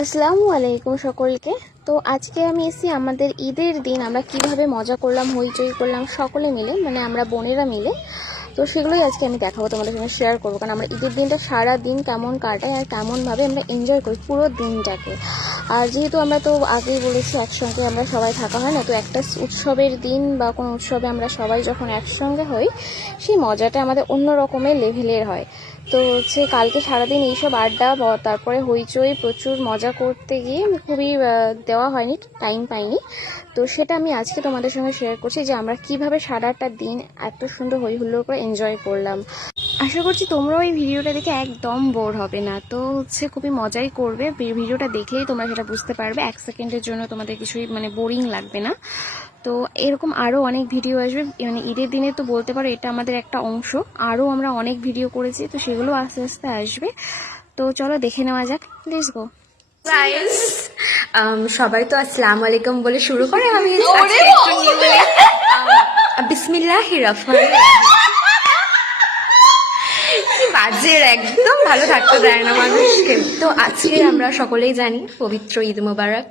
আসসালামু আলাইকুম সকলকে। তো আজকে আমি এসেছি আমাদের ঈদের দিন আমরা কিভাবে মজা করলাম, হইচই করলাম সকলে মিলে, মানে আমরা বোনেরা মিলে। তো সেগুলোই আজকে আমি দেখাবো, তোমাদের সঙ্গে শেয়ার করবো। কারণ আমরা ঈদের দিনটা সারা দিন কেমন কাটাই আর কেমনভাবে আমরা এনজয় করি পুরো দিনটাকে। আর যেহেতু আমরা তো আগেই বলেছি একসঙ্গে আমরা সবাই থাকা হয় না, তো একটা উৎসবের দিন বা কোনো উৎসবে আমরা সবাই যখন একসঙ্গে হই সেই মজাটা আমাদের অন্য রকমের লেভেলের হয়। তো হচ্ছে কালকে সারাদিন এইসব আড্ডা তারপরে হইচই প্রচুর মজা করতে গিয়ে খুবই দেওয়া হয়নি, টাইম পাইনি। তো সেটা আমি আজকে তোমাদের সঙ্গে শেয়ার করছি যে আমরা কিভাবে সারাটা দিন এত সুন্দর হই হুল্লোড় করে এনজয় করলাম। আশা করছি তোমরাও এই ভিডিওটা দেখে একদম বোর হবে না। তো হচ্ছে খুবই মজাই করবে, ভিডিওটা দেখলেই তোমরা সেটা বুঝতে পারবে। এক সেকেন্ডের জন্য তোমাদের কিছুই মানে বোরিং লাগবে না। তো এরকম আরও অনেক ভিডিও আসবে, মানে ঈদের দিনে তো বলতে পারো এটা আমাদের একটা অংশ। আরও আমরা অনেক ভিডিও করেছি, তো সেগুলো আস্তে আস্তে আসবে। তো চলো দেখে নেওয়া যাক, লেটস গো। সবাই তো আসসালামু আলাইকুম বলে শুরু করে, আমি বিসমিল্লাহির রহমানির বাজের একদম ভালো থাকতে দেয় না মানুষকে। তো আজকে আমরা সকলেই জানি পবিত্র ঈদ মোবারক।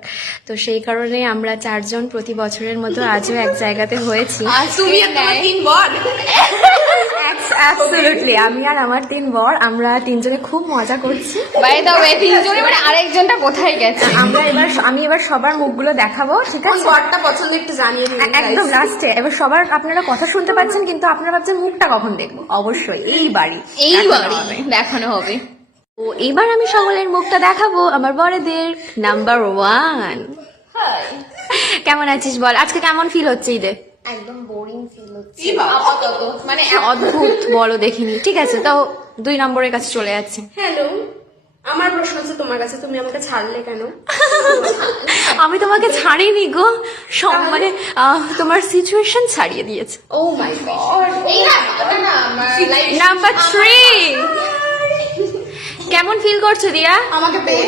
তো সেই কারণে আমরা চারজন প্রতি বছরের মতো আজও এক জায়গাতে হয়েছি। অ্যাবসলিউটলি, আমি আর আমার 3 বর আমরা 3 জনে খুব মজা করছি। বাই দ্য ওয়ে 3 জনে মানে আরেকজনটা কোথায় গেছে? আমি এবার সবার মুখগুলো দেখাবো, ঠিক আছে? বরটা পছন্দ একটু জানিয়ে দিন একদম লাস্টে। এবার সবার আপনারা কথা শুনতে পাচ্ছেন, কিন্তু আপনারা ভাবছেন মুখটা কখন দেখবো। অবশ্যই এইবারই দেখানো হবে। তো এবার আমি সকলের মুখটা দেখাবো, আমার বড়দের। নাম্বার 1, কেমন আছিস বল? আজকে কেমন ফিল হচ্ছে ঈদে? একদম বোরিং ফিল হচ্ছে আপাতত, মানে অদ্ভুত বড় দেখিনি, ঠিক আছে? তাও 2 নম্বরের কাছে চলে যাচ্ছে। হ্যালো, আমার প্রশ্ন হচ্ছে তোমার কাছে, তুমি আমাকে ছাড়লে কেন? আমি তোমাকে ছাড়িনি গো, সব মানে তোমার সিচুয়েশন ছাড়িয়ে দিয়েছে। ও মাই গড, এই না নাম্বার 3, কেমন ফিল করছো দিয়া? আমাকে পেয়ে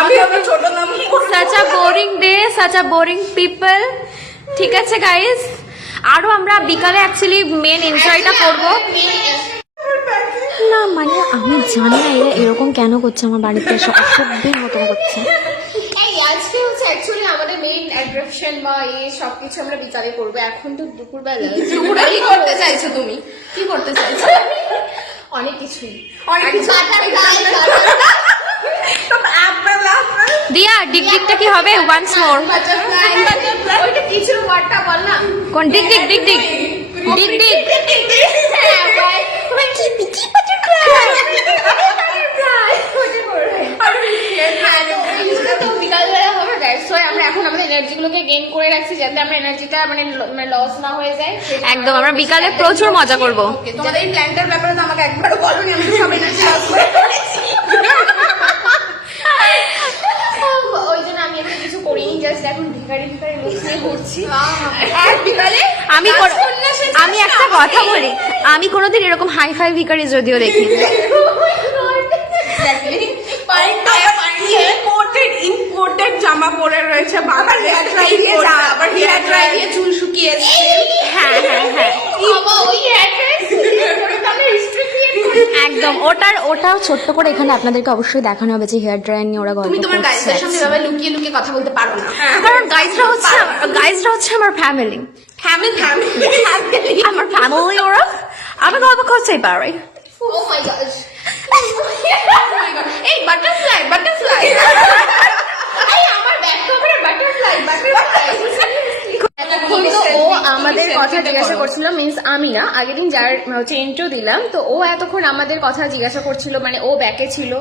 আমি ছোট নাম such a boring day, such a boring people. ঠিক আছে গাইস, আরো আমরা বিকালে অ্যাকচুয়ালি মেন এনজয়টা করব না। মানে আমি জানি না এরা এরকম কেন করছে, আমার বাড়িতে এসে অসভ্যের মতন করছে। আজকে হচ্ছে অ্যাকচুয়ালি আমাদের মেইন অ্যাট্রাকশন বা এই সবকিছু আমরা বিকালে করবো। এখন তো দুপুরবেলা। কি করতে চাইছো তুমি? কি করতে চাইছো? অনেক কিছুই, অনেক কিছু। দিয়া ডিগডিগটা কি হবে? Once more. ওইটা কিছু ওয়ার্ডটা বল না। কোন ডিগডিগ? ডিগডিগ ডিগডিগ বিকালবেলা হবে। আমরা এখন আমাদের এনার্জিগুলোকে গেইন করে রাখছি যাতে আমরা এনার্জিটা মানে লস না হয়ে যায়। একদম, আমরা বিকালে প্রচুর মজা করব। তোমাদের এই প্ল্যানটার ব্যাপারে তো আমাকে একবার বলোনি, আমি সব এনার্জি লস করে ফেলেছি। ওই জন্য আমি এখন কিছু করিনি, জাস্ট এখন ভিখারি লুক নিয়ে ঘুরছি। আমি একটা কথা বলি, আমি কোনোদিন এরকম হাই ফাই ভিখারি যদিও দেখি ইম্পোর্টেড জামা পরে রয়েছে, বাবা হেয়ার ড্রাই দিয়ে আবার হেয়ার ড্রাই দিয়ে চুল শুকিয়েছে। হ্যাঁ হ্যাঁ হ্যাঁ, একদম। ওটাও ছোট্ট করে এখানে আপনাদেরকে অবশ্যই দেখানো হবে যে হেয়ার ড্রায়ার নিয়ে ওরা গল্প তুমি তোমার করছে। গাইজদের সামনে এভাবে লুকিয়ে লুকিয়ে কথা বলতে পারো না, কারণ গাইজরা হচ্ছে আমার ফ্যামিলি, আমার ফ্যামিলি। ওরা আমি গল্প করতেই পারি। Oh my gosh! এই বাটারফ্লাই আমার ব্যাক কভারে বাটারফ্লাই। এখন তো ও আমাদের কথা জিজ্ঞাসা করছিল, মিন্স আমি না, আগের দিন যার হচ্ছে ইন্ট্রো দিলাম, তো ও এতক্ষণ আমাদের কথা জিজ্ঞাসা করছিল। মানে ও ব্যাকে ছিল,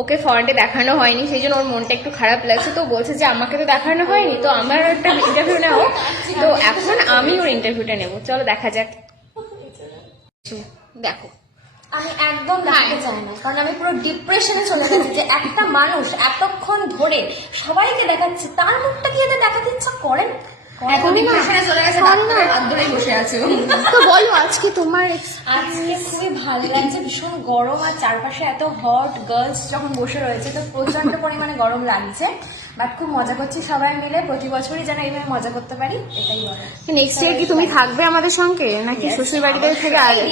ওকে ফ্রন্টে দেখানো হয়নি, সেই জন্য ওর মনটা একটু খারাপ লাগছে। তো বলছে যে আমাকে তো দেখানো হয়নি, তো আমার একটা ইন্টারভিউ নেবো। তো এখন আমি ওর ইন্টারভিউটা নেবো, চলো দেখা যাক। দেখো, আমি একদম দেখাতে চাই না, কারণ আমি পুরো ডিপ্রেশনে চলে গেছি যে একটা মানুষ এতক্ষণ ধরে সবাইকে দেখাচ্ছে, তার মুখটা কি এদের দেখাতে ইচ্ছা করেন? এখন ডিপ্রেশনে চলে গেছে, হাত ধরেই বসে আছে। তো বলো আজকে তোমার। আজকে খুবই ভালো লাগছে, ভীষণ গরম আর চারপাশে এত হট গার্লস যখন বসে রয়েছে, তো প্রচন্ড পরিমাণে গরম লাগছে। বাট খুব মজা করছি সবাই মিলে, প্রতি বছরই যেন এইভাবে মজা করতে পারি, এটাই বলে। নেক্সট ইয়ার কি তুমি থাকবে আমাদের সঙ্গে, নাকি শ্বশুর বাড়িতে থেকে আগে?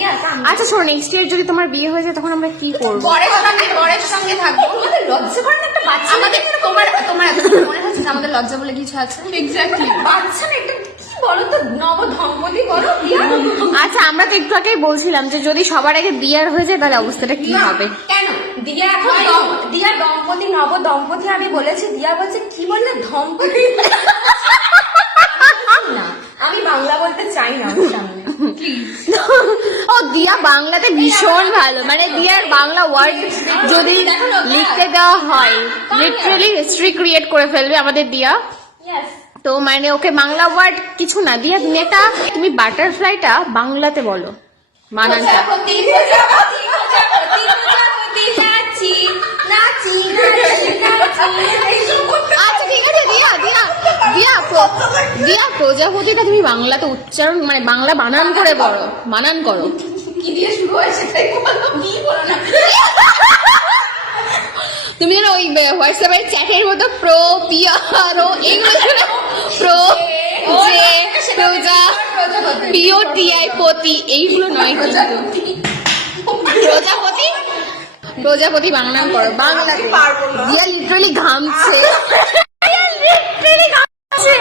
আচ্ছা শোনো, নেক্সট ইয়ার যদি তোমার বিয়ে হয়ে যায় তখন আমরা কি করবো? বরের সঙ্গে থাকবো। লজ্জা করেন একটা মনে হচ্ছে যে আমাদের লজ্জা বলে কিছু আছে? এক্স্যাক্টলি। বাচ্চা না, এটা কি বলো তো, নব দম্পতি বলো দিয়া। আচ্ছা আমরা তো একটু আগেই বলছিলাম যে যদি সবার আগে দিয়ার হয়ে যায় তাহলে অবস্থাটা কি হবে। কেন দিয়া এখন দিয়া দম্পতি নব দম্পতি আমি বলেছি, দিয়া বলছে কি বললে দম্পতি। না আমি বাংলা বলতে চাই না ওর সামনে। ও দিয়া বাংলাতে ভীষণ ভালো, মানে দিয়ার বাংলা ওয়ার্ড যদি লিখতে দেওয়া হয় লিটারালি হিস্ট্রি ক্রিয়েট করে ফেলবে আমাদের দিয়া। Yes. তো মানে ওকে বাংলা ওয়ার্ড কিছু না দিয়া, তুমি একটা তুমি বাটারফ্লাইটা বাংলাতে বলো মানানটা। প্রজাপতি, প্রজাপতি, প্রজাপতি, প্রজাপতি, নাচি, নাচি, নাচি, নাচি, এইসব করতে আচ্ছা ঠিক আছে দিয়া দিয়া দিয়া দিয়া প্রজাপতিটা তুমি বাংলাতে উচ্চারণ মানে বাংলা বানান করে বলো, বানান করো। কি দিয়ে শুরু হয় সেটাই বলো, কি বলো না। তুমি যেন ওই হোয়াটসঅ্যাপের চ্যাটের মতো প্রো পিয়ারো এইগুলো শুনে প্রো যে প্রজা পিওটিআই পতি এইগুলো নয় কিন্তু প্রজাপতি প্রজাপতি বাংলা করো বাংলাতে। দিয়া লিটারালি ঘামছে, লিটারালি ঘামছে।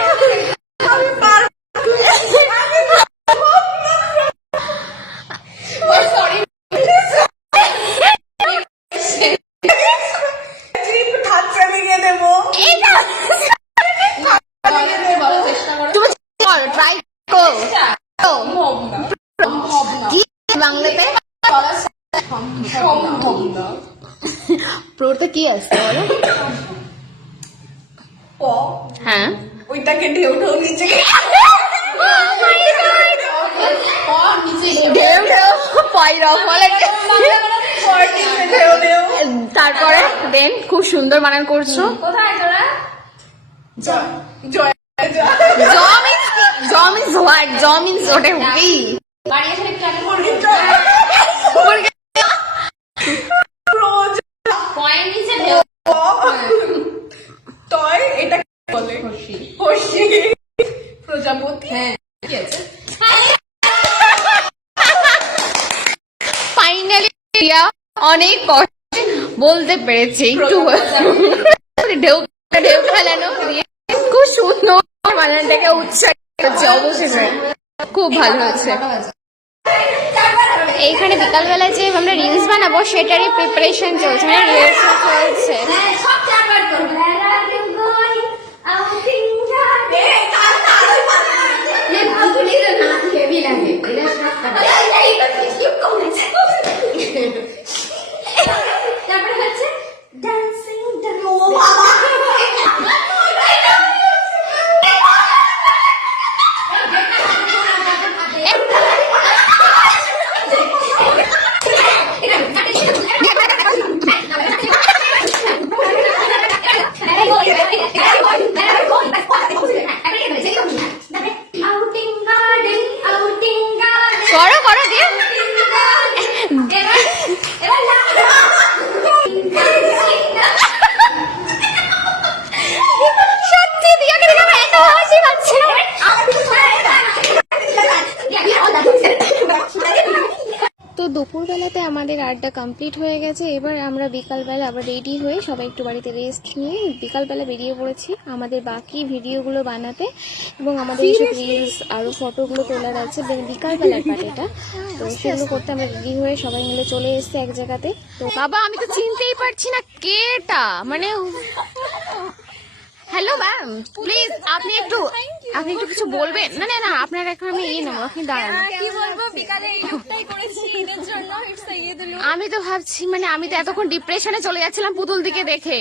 ট্রাই করো কি বাংলাতে প্রোতে কি আছে বলো। হ্যাঁ ওইটাকে ঢেউ ঢেউ নিচে ঢেউ ঢেউ পয়রা ফলে ঢেউ ঢেউ। তারপরে দেন খুব সুন্দর বানান করছো। কোথায় তোরা? জয় জয় জয়। জ মিন্স হোয়াট? জ মিন্স ওটা কি? বাড়ি এসে প্ল্যান করবি। পয়েন্ট নিচে ঢেউ। টয় এটা বলে খুশি প্রজাপতি। হ্যাঁ কি আছে? ফাইনালি অনেক কষ্টে বলতে পেরেছি, একটু ঢেউ ঢেউ ফেলানো দিয়ে খুব সুন্দর বানানটাকে উচ্চারিত হচ্ছে অবশেষে, খুব ভালো হয়েছে। এইখানে বিকালবেলায় যে আমরা রিলস বানাবো সেটারই প্রিপারেশন চলছে, মানে রিহার্সাল চলছে। হ্যাঁ, সব চারবার করো। Where are you going? Outing garden. ये फालतू नहीं तो नाच हेवी लगे। इधर स्टार्ट कर। यही तो क्यों करेছে? তারপরে হচ্ছে dancing the ও বাবা। করো করো দিয়ে সত্যি দিয়াকে দেখে আমার এত হাসি পাচ্ছে। তো দুপুরবেলাতে আমাদের আড্ডা কমপ্লিট হয়ে গেছে। এবার আমরা বিকালবেলা আবার রেডি হয়ে সবাই একটু বাড়িতে রেস্ট নিয়ে বিকালবেলা বেরিয়ে পড়েছি আমাদের বাকি ভিডিওগুলো বানাতে, এবং আমাদের এইসব রিলস আরও ফটোগুলো তোলার আছে বিকালবেলার পার্ট এটা। তো সেগুলো করতে আমরা রেডি হয়ে সবাই মিলে চলে এসেছি এক জায়গাতে। তো বাবা আমি তো চিনতেই পারছি না কেটা, মানে হ্যালো ম্যাম প্লিজ আপনি একটু কিছু বলবেন? না না না আপনার এখন আমি নেবো, আপনি দাঁড়ান। কি বলবো, বিকালে এই লুকটাই করেছি ঈদের জন্য। It's a Eid look. আমি তো ভাবছি মানে আমি তো এতক্ষণ ডিপ্রেশনে চলে যাচ্ছিলাম পুতুল দিকে দেখে।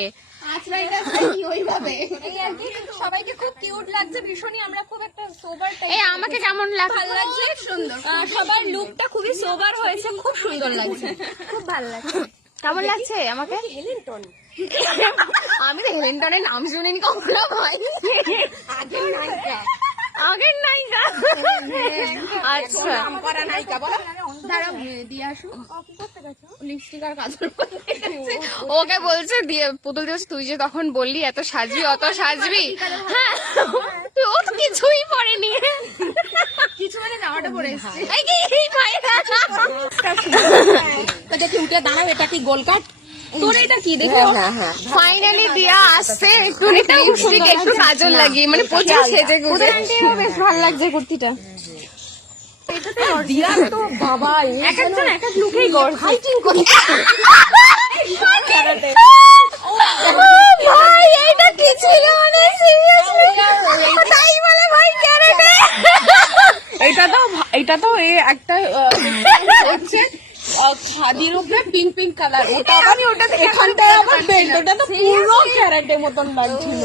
সবাইকে খুব কিউট লাগছে ভীষণই। আমরা খুব একটা সোবার টাইপ। এই আমাকে কেমন লাগছে? ভালো লাগছে, সুন্দর। সবার লুকটা খুবই সোবার হয়েছে, খুব সুন্দর লাগছে, খুব ভালো লাগছে। কেমন লাগছে আমাকে? হেলেনটন। আমি তো হেলেনটনের নাম শুনিনি কখনো ভাই। আগের নায়িকা। আগের নায়িকা? আচ্ছা নামকরা নায়িকা বলো। দাঁড়া দিয়ে আসো লিপস্টিক আর কাজল। ওকে বলছে দিয়ে পুতুল দিয়ে তুই যে তখন বললি এত সাজবি অত সাজবি, হ্যাঁ ও তো কিছুই পড়েনি, কিছু মানে জামাটা পরে এসেছে। দেখি উঠে দাঁড়াও, এটা কি গোল কাট? তোর এটা কি দেখো ফাইনালি দিয়া আসছে একটু লিপস্টিক একটু কাজল লাগিয়ে মানে প্রচুর সেজে গুজে বেশ ভালো লাগছে কুর্তিটা দিয়া তো বাবা এক একজন এক এক লুকেই ফাইটিং করে ভাই এটা কি ছিল মানে সিরিয়াসলি তাই বলে ভাই ক্যারাটে এটা তো এই একটা হচ্ছে খাদির উপরে পিঙ্ক পিঙ্ক কালার ওটা আবার এখানটায় আবার বেল্ট ওটা তো পুরো ক্যারাটে মতন লাগছিল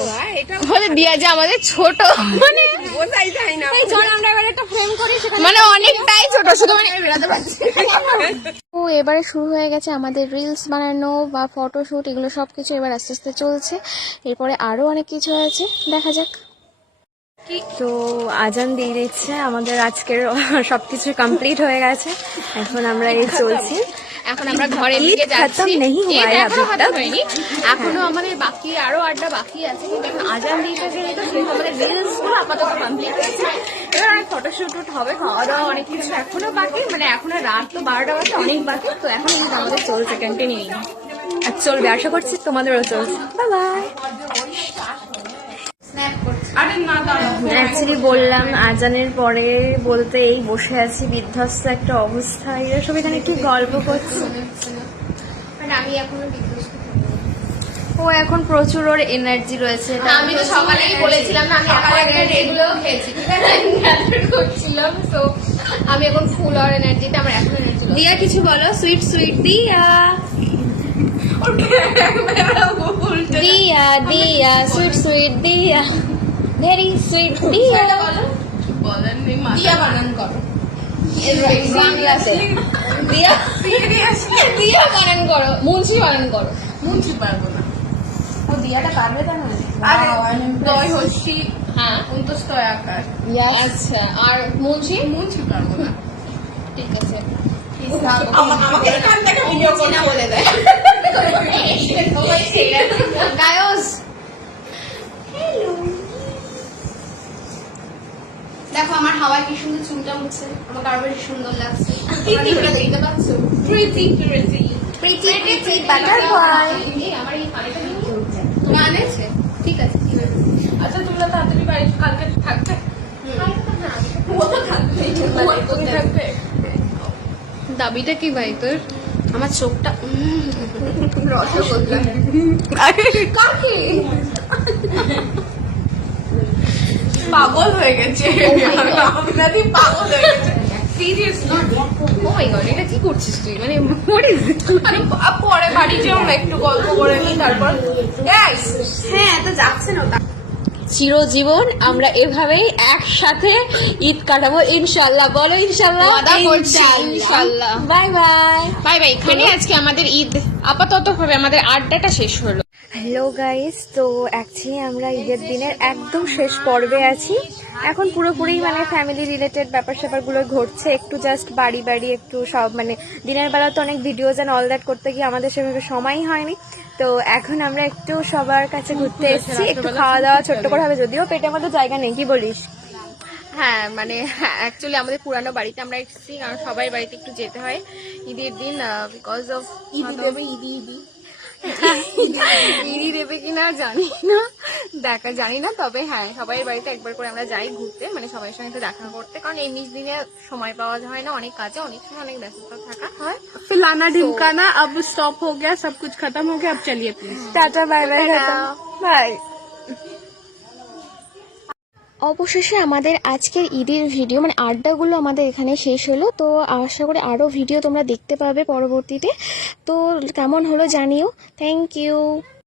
বলে দিয়া যে আমাদের ছোট মানে বোঝাই যায় না এই চল আমরা এবার একটা ফ্রেম করি মানে অনেকটাই ছোট শুধু মানে বেরাতে পারছি তো এবারে শুরু হয়ে গেছে আমাদের রিলস বানানো বা ফটোশুট এগুলো সবকিছু এবার আস্তে আস্তে চলছে এরপরে আরো অনেক কিছু আছে দেখা যাক তো আজান দিয়ে দিচ্ছে আমাদের আজকের সবকিছু কমপ্লিট হয়ে গেছে এখন আমরা এই চলছি এখন আমরা ঘরের দিকে যাচ্ছি খতম নেই হুয়া ঈদ है এখনো अभी খতম तक। হয়নি এখনো আমাদের বাকি আরো আড্ডা বাকি আছে কিন্তু এখন আজান দিতে যেহেতু সেহেতু আমাদের রিলস গুলো আপাতত কমপ্লিট হয়েছে এবার অনেক ফটোশুট হবে খাওয়া দাওয়া অনেক কিছু এখনো বাকি মানে এখনো রাত তো 12টা বাজে অনেক বাকি তো এখন কিন্তু আমাদের চলছে কন্টিনিউ আর চলবে আশা করছি তোমাদেরও চলছে বাই বাই আরে না দাঁড়াও অ্যাকচুয়ালি বললাম আজানের পরে বলতে এই বসে আছি বিধ্বস্ত একটা অবস্থা এরা সব এখানে কি গল্প করছে আমি এখনো বিদ্যুৎ ও এখন প্রচুর ওর এনার্জি রয়েছে আমি তো সকালেই বলেছিলাম না আমি এখন একটা রেগুলো খেয়েছি ঠিক আছে গ্যাদার করছিলাম তো আমি এখন ফুল আর এনার্জিতে আমার এখন এনার্জি দিয়া কিছু বলো সুইট সুইট দিয়া দিয়া দিয়া সুইট সুইট দিয়া ভেরি সুইট দিয়া বলেননি দিয়া বানান করো বাংলাতে দিয়া দিয়া বানান করো মুন্সি বানান করো মুন্সি পারবো না ও দিয়াটা পারবে তা না আরে দই হচ্ছি হ্যাঁ অন্তস্থ আকার আচ্ছা আর মুন্সি মুন্সি পারবো না ঠিক আছে আমাকে এখান থেকে ভিডিও করে বলে দেয় গায়স দেখো আমার হাওয়ায় কি সুন্দর চুলটা উঠছে আমাকে আরো বেশি সুন্দর লাগছে তোমরা দেখতে পাচ্ছ প্রীতি প্রিটি প্রিটি বাটারফ্লাই আমার এই পানিটা তোমার আনেছে ঠিক আছে ঠিক আছে আচ্ছা তোমরা তাড়াতাড়ি বাড়ি কালকে থাকবে ও তো থাকবে তুমি থাকবে দাবিটা কি ভাই তোর আমার চোখটা রসগোল্লা কাকে পাগল হয়ে গেছে আপনারই পাগল হয়ে গেছে সিরিয়াসলি ও মাই গড এটা কি করছিস তুই মানে হোয়াট ইজ আরে পরে বাড়ি যেও না একটু গল্প করে নিই তারপর গাইস হ্যাঁ তো যাচ্ছে না ওটা চিরজীবন আমরা এভাবেই একসাথে ঈদ কাটাবো ইনশাল্লাহ বলো ইনশাল্লাহ ওয়াদা করছি, ইনশাল্লাহ বাই বাই বাই বাই এখানে আজকে আমাদের ঈদ আপাতত ভাবে আমাদের আড্ডাটা শেষ হলো হ্যালো গাইস তো অ্যাকচুয়ালি আমরা ঈদের দিনের একদম শেষ পর্বে আছি এখন পুরোপুরি মানে ফ্যামিলি রিলেটেড ব্যাপার স্যাপারগুলো ঘটছে একটু জাস্ট বাড়ি বাড়ি একটু সব মানে দিনের বেলা তো অনেক ভিডিওজ অ্যান্ড অল দ্যাট করতে গিয়ে আমাদের সেভাবে সময়ই হয়নি তো এখন আমরা একটু সবার কাছে ঘুরতে এসেছি একটু খাওয়া দাওয়া ছোট্ট করে হবে যদিও পেটের মধ্যে জায়গা নেই কি বলিস হ্যাঁ মানে অ্যাকচুয়ালি আমাদের পুরানো বাড়িতে আমরা এসেছি কারণ সবাই বাড়িতে একটু যেতে হয় ঈদের দিন বিকজ অফ ইদি দেবে ইদি ইদি ইডি দেবে কিনা জানি না জানি না তবে হ্যাঁ সবাই বাড়িতে একবার করে আমরা যাই ঘুরতে মানে সবার সঙ্গে একটু দেখা করতে কারণ এই দিনে সময় পাওয়া যায় না অনেক কাজে অনেক সময় অনেক ব্যস্ততা থাকা হয় फिलाना ढिमकाना अब स्टॉप हो गया सब कुछ खत्म हो गया अब चलिए please tata bye bye bye অবশেষে আমাদের আজকের ঈদের ভিডিও মানে আড্ডাগুলো আমাদের এখানে শেষ হলো তো আশা করি আরও ভিডিও তোমরা দেখতে পাবে পরবর্তীতে তো কেমন হলো জানিও থ্যাংক ইউ